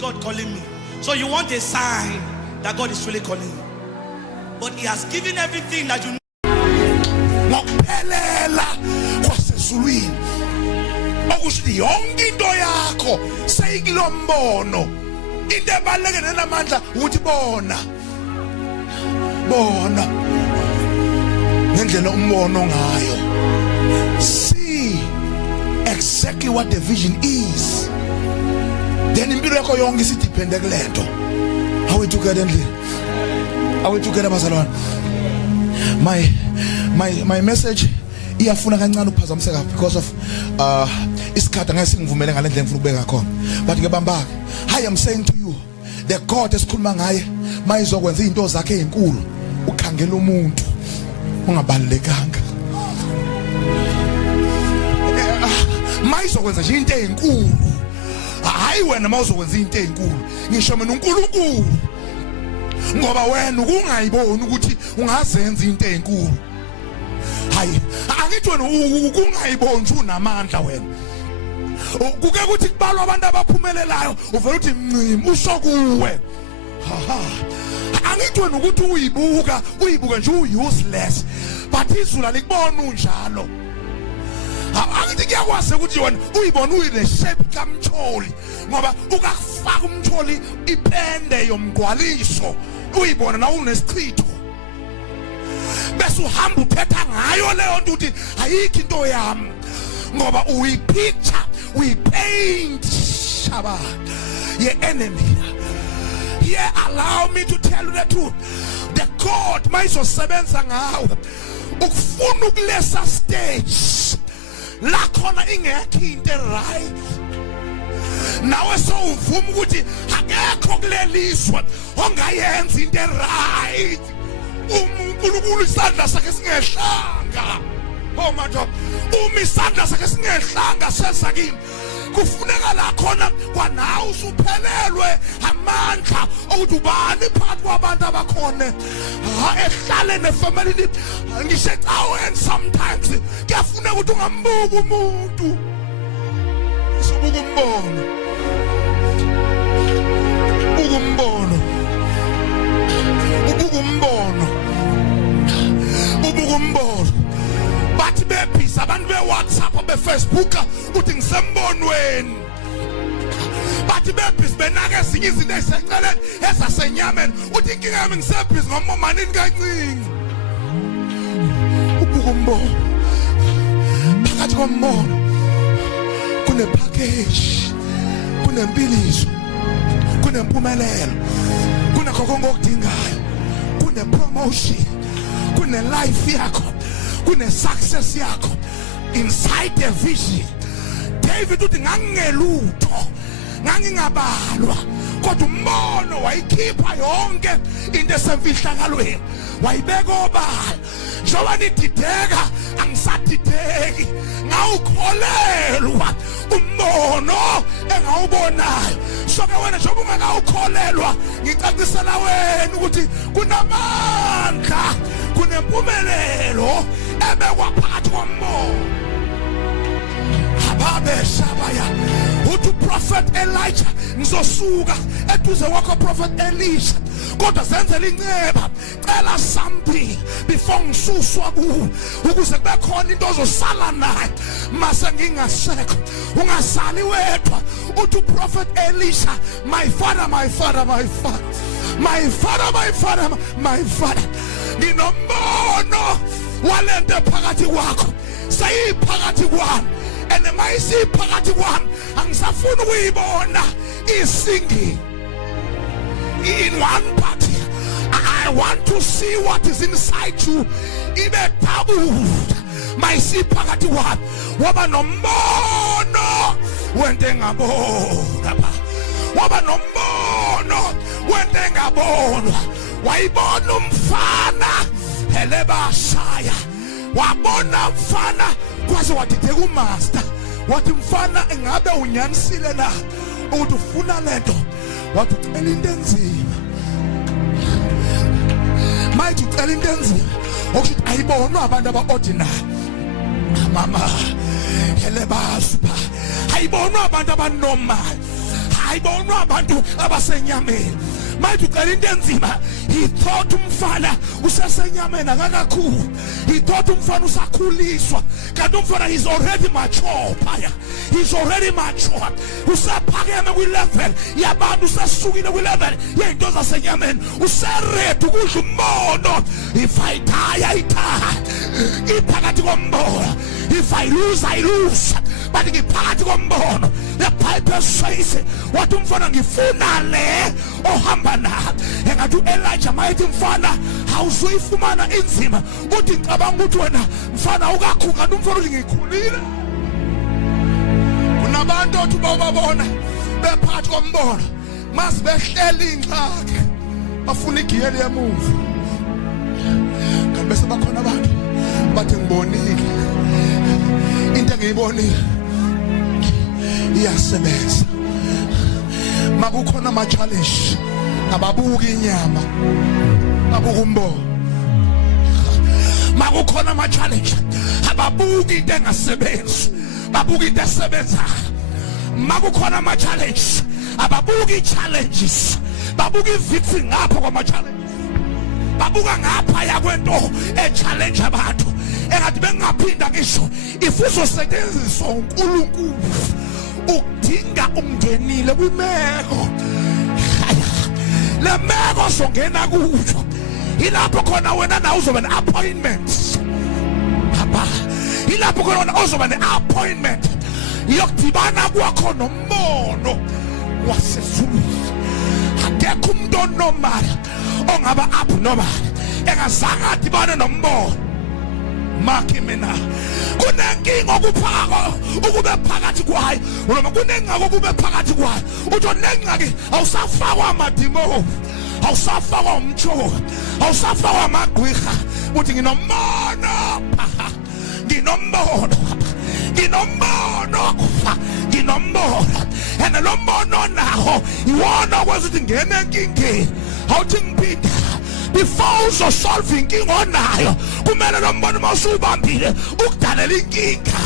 God calling me? So you want a sign that God is really calling you. But He has given everything that you need. Ngokuphelela kwasezulwini okusho yonke into yakho seyikilombono. Into ebaleke nenamandla ukuthi bona ngendlela umbono ngayo. See exactly what the vision is. Then impilo yakho yonke isidepende kulento. Are we together endlini? Are we together bazalwane? My message iyafuna kancane ukuphazamiseka because of isikhathi ngeke singivumele ngale ndlela ngifuna ukubeka khona. But ngebamba I am saying to you, the God esikhuluma ngaye mayizokwenza izinto zakhe ezinkulu ukhangela umuntu ungabalekanga. Mayizokwenza nje into ezinkulu. Hayi wena mawuzokwenza into ezinkulu. Ngisho mina uNkulunkulu ngoba wena ukungayiboni ukuthi ungazenza into ezinkulu. Hayi angithi wena ukungayiboni unamandla wena. Kuke kuthi kubalwa abantu abaphumelelayo uvela uthi ncimi usho kuwe. Angithi wena ukuthi uyibuka nje useless but izulu alikubona unjalo. Angithi kuyakwazi ukuthi wena uyibona uyile shape kamtholi ngoba ukakufaka umtholi ipende yomgwaliso uyibona na unesichitho bese uhamba uphetha ngayo leyo nto uthi ayikho into yami ngoba uyipicture uyipaint shaba ye enemy. Here allow me to tell you the truth. The God mayizosebenza ngawe ukufuna ukulesa stage la khona ingekho into right. Nawe so uvuma ukuthi akekho kulelizwe ongayenza into right. uNkulunkulu isandla sakhe singehlanga. Oh my God. Isandla sakhe singehlanga sesa kimi. Kufuneka la khona kwanawe usuphelelwe amandla ukuthi ubani phakathi kwabantu abakhona ehlale nefamily ngisho ecaweni sometimes kuyafuneka ukuthi ungambuki umuntu usubuka umbono bathi bephisa abantu beWhatsApp beFacebook uthi ngisembonweni bathi bephisa benake ezinye izinto eziseceleni ezasenyameni uthi inkinga yami ngisephisa ngoba manini kancinci ubuka umbono phakathi kombono kune package kunempiliso kunempumelelo kunakho konke okudingayo kune promotion kune life yakho kune success yakho inside the vision. David uthi ngangingelutho ngangingabalwa kodwa umbono wayikhipha yonke into esemfihlakalweni wayibeka obala njoba nidideka angisadideki ngawukholelwa umbono engawubonayo soke wena njoba ungakawukholelwa ngicacisela wena ukuthi kunamandla kunempumelelo ebekwa phakathi kombono. Shabaya uthi prophet Elijah ngizosuka eduze kwakho prophet Elisha kodwa zenzele inceba cela something before ngisuswa kuwe ukuze kube khona into ozosala naye mase ngingasekho ungasali wedwa. Uthi prophet Elisha my father nginombono walento phakathi kwakho sayiphakathi kwami and mayisiphakathi kwami angisafuni ukuyibona isinging in one part. I want to see what is inside you. Ibe double mayisiphakathi kwami waba nombono wente ngabona waba nombono wente ngabonwa wayibona umfana helebashaya wabona mfana kwaze wadideka umaster wathi mfana engabe unyanisile na ukuthi ufuna lento wathi ucela into enzima mayithi ucela into enzima ukuthi ayibonwa abantu aba-ordinary mama helebaspa ayibonwa abantu abanormal ayibonwa abantu abasenyameni. Manje ucela into enzima. He thought umfana usasenyameni akakakhulu. He thought umfana usakhuliswa. Kanti umfana is already mature phaya. He's already mature. Usaphakeme kwi-level yabantu, usasukile kwi-level yeinto zasenyameni. Useready ukudla umbono. If I die, I die. Iphakathi kombono. If I lose, I lose. But ngiphakathi kombono. The Bible says wathi umfana ngifuna le ohamba nayo. Engathi uElijah mayithi mfana awuzuyifumana inzima. Uthi ngicabanga ukuthi wena mfana ukakhu kanti umfana uthi ngikhulile. Kunabantu othi babona bephakathi kombono mase behleli ingxaki bafuna igiyeli yemuva. Kanti bese bakhona abantu bathi ngibonile into engiyibonile iyasebenza. Makukhona ama challenge ababuka inyama babuka umbono. Makukhona ama challenge ababuka into engasebenzi babuka into esebenzayo. Makukhona ama challenge ababuka i-challenges babuka i-victory ngapha kwama challenges. Babuka ngapha yakwento e-challenge abantu engathi bengaphinda ngisho if uzosetshenziswa uNkulunkulu ukudinga ungenile kwimeko. Le meko songena kuyo ilapho khona wena na uzoba ne-appointment. Haba ilapho khona wena uzoba ne-appointment yokudibana kwakho nombono wasezulwini. Akekho umuntu onormal ongaba abnormal engazange adibane nombono. Maki mina kunenkinga okuphako ukube phakathi kwayo noma kunenkinga okube phakathi kwayo utho nengxaki awusafakwa amadimoni, awusafakwa umtshoko, awusafakwa amagqwirha. Uthi nginombono, nginombono and lo mbono naho iwona okwazi ukuthi ngene enkingeni. Awuthi ngiphinda before uzosolve inkinga onayo kumele lo mbono mawusubambile ukudalela inkinga.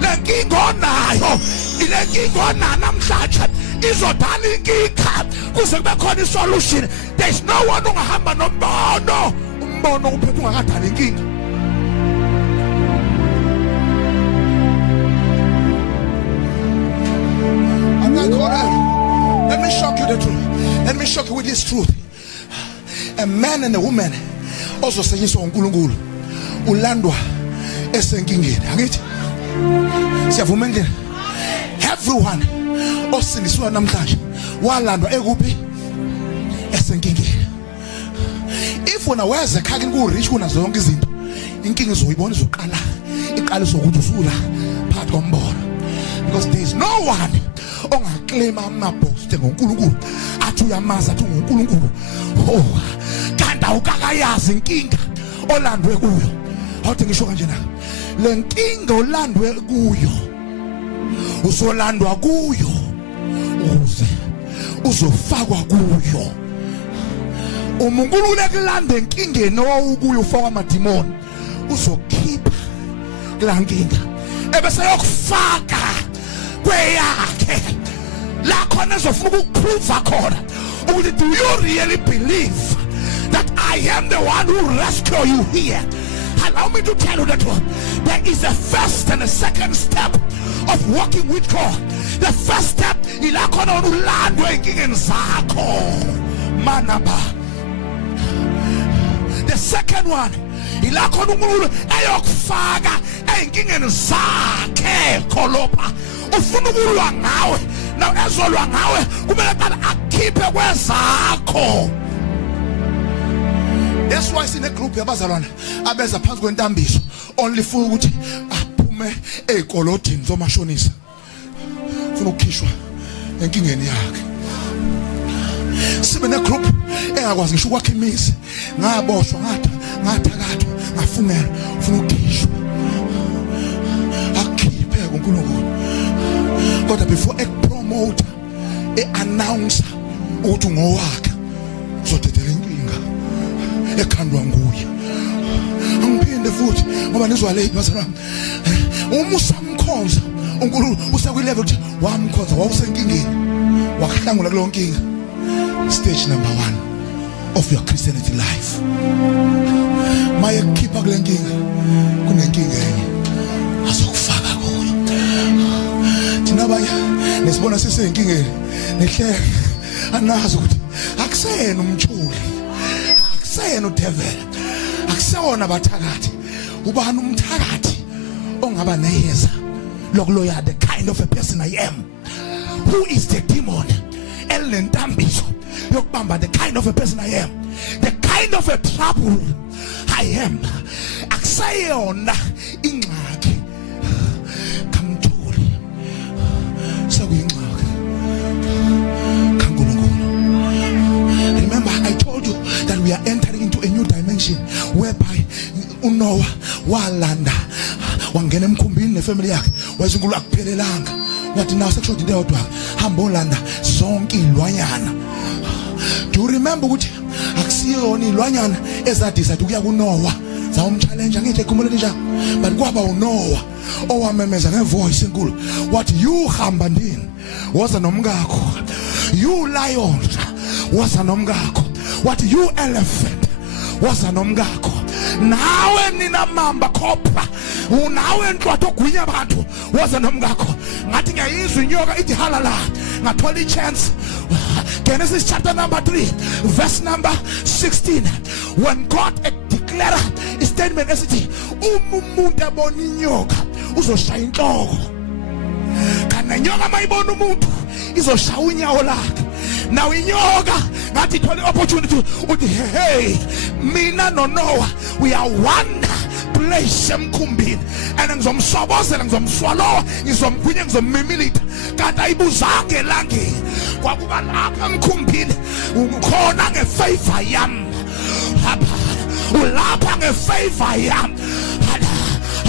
Le nkinga onayo ile nkinga onayo namhlanje izodala inkinga kuze kube khona isolution. There is no one ongahamba nombono, umbono uphethe ungakadala inkinga. Let me shock you the truth. Let me shock you with this truth. A man and a woman also senyiswa uNkulunkulu ulandwa esenkingeni. Angithi siyavuma ngene everyone osindiswa namhlanje walandwa ekuphi esenkingeni. If wena weze ekhaya ku rich kuna zonke izinto inkinga izoyibona izoqala iqalisa ukuthi usula phakathi kombono. Because there is no one ongaclaim amabhost ngoNkulunkulu athi uyamaza athi ngoNkulunkulu. Oh kanti awukakayazi inkinga olandwe kuyo. Awuthi ngisho kanje na le nkinga olandwe kuyo uzolandwa kuyo uze uzofakwa kuyo. uNkulunkulu ekulanda enkingeni owukuyo ufaka amadimoni uzokhipha la nkinga ebese yokufaka kweyakhe la khona ezofuna ukuprove khona ukuthi do you really believe that I am the one who rescue you here? Allow me to tell you that there is a first and a second step of walking with God. The first step ila khona ulandwe enkingeni zakho manaba. The second one ila khona uNkulunkulu eyokufaka enkingeni zakhe kholopa ufuna ukulwa ngawe. Now ezolwa ngawe kumele qala akhiphe kwezakho. That's why sine group yabazalwana abeza phansi kwentambiso only funa ukuthi aphume ezikolodini zomashonisa. Ufuna ukukhishwa enkingeni yakhe. Sibe ne group engakwazi ngisho ukwakha imizi ngaboshwa ngathakathwa ngafunela ufuna ukukhishwa akhiphe kuNkulunkulu. Kodwa before promote announce ukuthi ngowakhe uzodedela inkinga ekhandwa nguye. Angiphinde futhi ngoba nizwa late bazalwana uma usamkhonza uNkulunkulu usakwi level ukuthi wamkhonza wawusenkingeni wakuhlangula kulo nkinga. Stage number 1 of your Christianity life. Maye kukhipha kule nkinga kunenkinga enye azokufaka kuyo. Thina baya nesibona sisenkingeni nehleke anazi ukuthi akusena umthuli, akusena udevil, akusona abathakathi. Ubani umthakathi ongaba neyeza lokuloya the kind of a person I am? Who is the demon elentambiso yokubamba the kind of a person I am? The kind of a trouble I am. Akusayona ingxaki kamthuli sekuyingxaki kaNkulunkulu. Remember I told you that we are entering into a new dimension whereby uNoah walanda wangena emkhumbini nefamily yakhe wayezinkulu akuphelelanga wathi nawo sekushoda into yodwa hamba olanda zonke izilwanyana. Do you remember ukuthi akusiyona izilwanyana ezadicide ukuya kuNoah zawumchallenge ngithi ekhumuleni njalo but kwaba uNoah owamemeza ngevoice enkulu wathi you hamba ndini woza nomkakho, you lion woza nomkakho, wathi you elephant woza nomkakho, nawe nina mamba cobra unawe nhlwathi ogwinya abantu woza nomkakho. Ngathi ngiyayizwa inyoka ithi halala ngathola ichance. Genesis chapter number 3 verse number 16, when God declared a statement esithi umuntu abona inyoka uzoshaya inhloko, kana inyoka mayibona umuntu izoshaya unyawo lakhe. Now inyoka ngathi ithola opportunity uthi hey mina no Noah we are one place emkhumbini and ngizomsobozela ngizomswalowa ngizomgwinya ngizomimilita. Kanti ayibuzanga elangeni kwakuba lapha emkhumbini ukhona ngefavor yami ulapha ngefavor yami.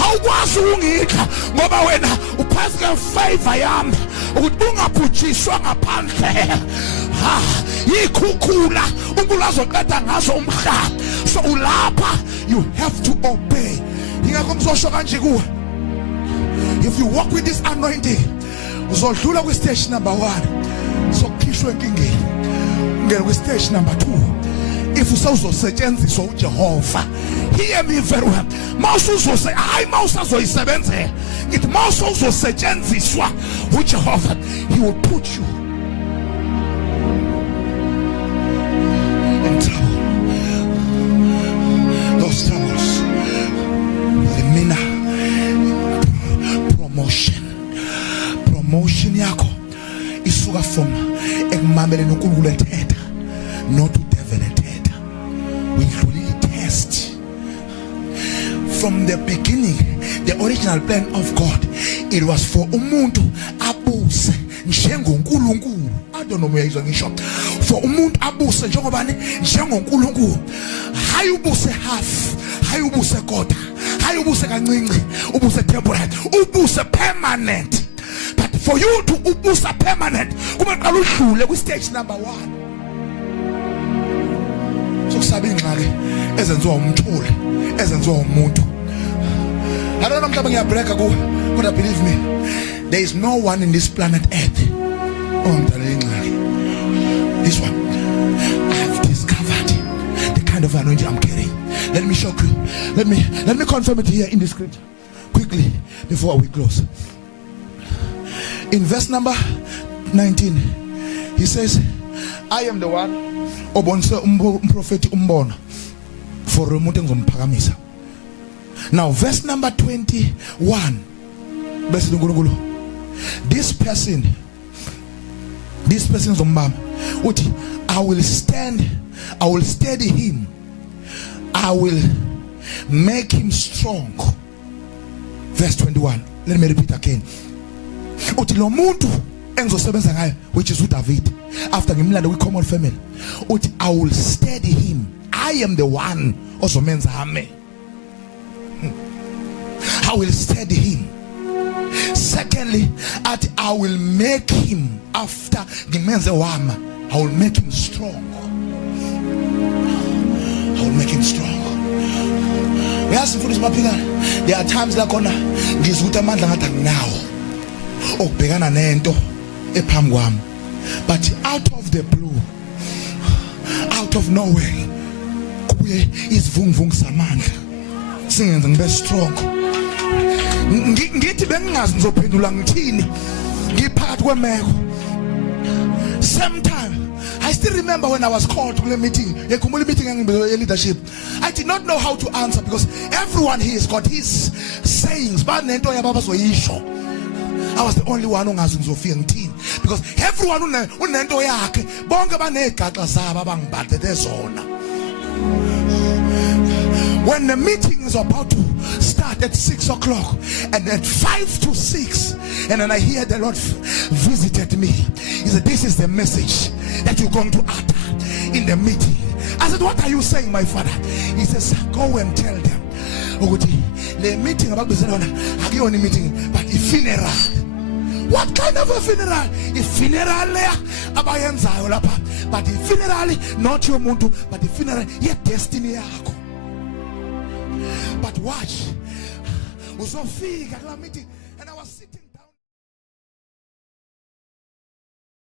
Awukwazi ungikha ngoba wena uphansi ngefavor yami ukuthi ungabhujiswa ngaphandle. Yikhukhula uNkulunkulu azoqeda ngazo umhlaba. So ulapha you have to obey. Ingakho ngizosho kanje kuwe, if you walk with this anointing uzodlula ku stage number 1 sokukhishwa enkingeni ungena ku stage number 2 if usazosetshenziswa uJehova. Hear me very well. Mawusuzose hayi mawusazoyisebenzela ngithi mawusazosetshenziswa uJehova he will put you in trouble. Those troubles the mina promotion yakho isuka from ekumameleni uNkulunkulu ethetha not udevil ethetha. Uyidlulile test. From the beginning the original plan of God it was for umuntu abuse njengoNkulunkulu. I don't know uyayizwa ngisho for umuntu abuse njengobani njengoNkulunkulu. Hayi ubuse half, hayi ubuse kodwa, hayi ubuse kancinci, ubuse temporary, ubuse permanent. But for you to ubuse permanent kumele uqale udlule ku stage number 1. Sokusaba ingxaki ezenziwa umthuli ezenziwa umuntu. I don't know mhlawumbe ngiyabreaka kuwe kodwa believe me there is no one in this planet earth ongidala ingxaki. This one I have discovered the kind of anointing I'm carrying. Let me shock you. Let me confirm it here in the scripture quickly before we close. In verse number 19 he says I am the one obonise umprofeti umbono for umuntu engizomphakamisa. Now verse number 21 bese uNkulunkulu this person zombamba uthi I will steady him, I will make him strong. Verse 21, let me repeat again. Uthi lo muntu engizosebenza ngayo which is uDavid after ngimlanda kwi common family uthi I will steady him. I am the one ozomenza ame. I will steady him. Secondly, I will make him after ngimenze wami, I will make him strong. I will make him strong. There are times like khona ngizwa amandla ngathi anginawo okubhekana nento ephambi kwami But out of the blue, out of nowhere, kubuye isivunguvungu samandla singenze ngibe strong. Ngithi bengingazi ngizophendula ngithini ngiphakathi kwemeko. Same time, I still remember when I was called to the meeting, leadership. I did not know how to answer because everyone here has got his sayings. I was the only one who has ngizofika because everyone unento yakhe bonke banegaxa zabo abangibhadele zona. When the meeting is about to start at 6 o'clock and at 5 to 6, and then I hear the Lord visited me. He said, this is the message that you're going to utter in the meeting. I said, what are you saying, my father? He says, go and tell them. The meeting about the only meeting, but a funeral. What kind of a funeral? A funeral but a funeral, not your muntu, but a funeral, your destiny. But watch, uzofika kula meeting